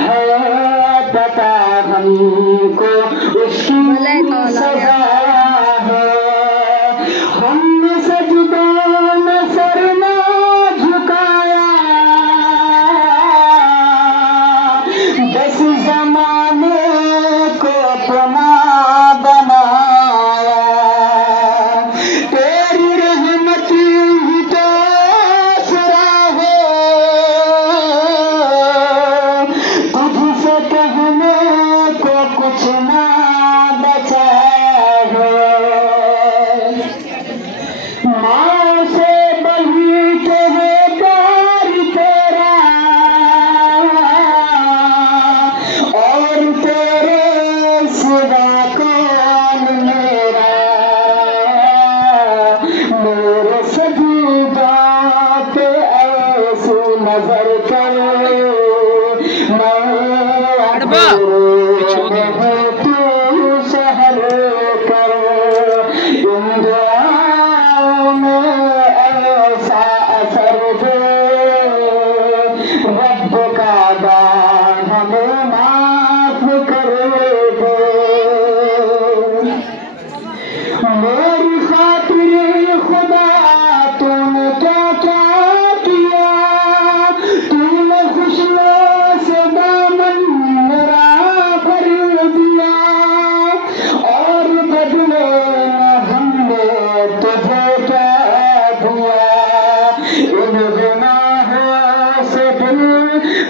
है पता हमको उसकी सजा है। हमने सजदों में सर ना झुकाया, बस ज़माने को अपना बनाया। तेरी रहमत ही तो आसरा है, तुझसे कहने को कुछ ना बचा है। माँ से बढ़ी के है प्यार तेरा, और तेरे सिवा कौन मेरा। मेरे सजदा पे ऐसी नजर कर, तू सहर कर। इन दुआओं में ऐसा असर दे, रब का दान हमें माफ कर दे। मेरी खातिर खुदा तूने क्या क्या किया, तूने खुशियों से दामन मेरा भर दिया, और बदले में हमने तुझे क्या दिया। इन गुनाहों से दिल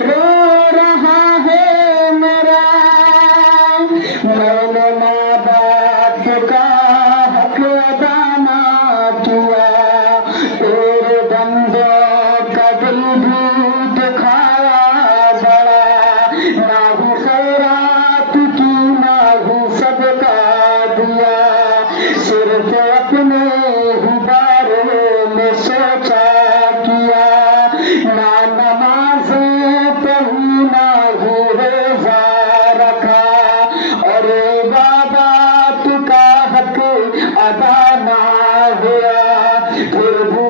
रो रहा है मेरा, मैंने माँ बाप का हक अदा ना किया। तेरे बंदों का दिल भी दिखाया बड़ा, ना ही खैरात की ना ही सदका दिया। सिर्फ अपने ही बारे में सोचा किया, ना नमाज़ें पढ़ी ना ही रोज़ा रखा, और इबादत का हक अदा ना हुआ। फिर भी